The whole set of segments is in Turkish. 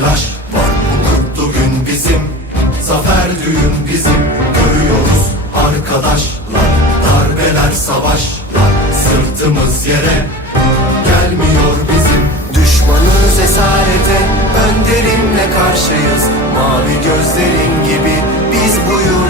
telaş var Mutlu gün bizim? Zafer düğün bizim. Görüyoruz arkadaşlar. Darbeler savaşlar. Sırtımız yere Gelmiyor bizim. Düşmanız esarete. Önderimle karşıyız. Mavi gözlerin gibi biz buyur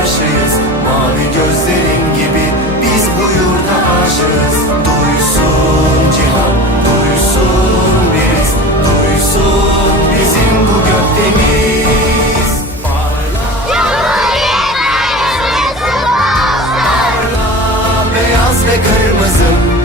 karşıyız. Mavi gözlerin gibi biz bu yurda aşığız. Duysun cihan, duysun biriz Duysun bizim bu gökdeniz. Parla Cumhuriyet bayramı Parla beyaz ve kırmızı.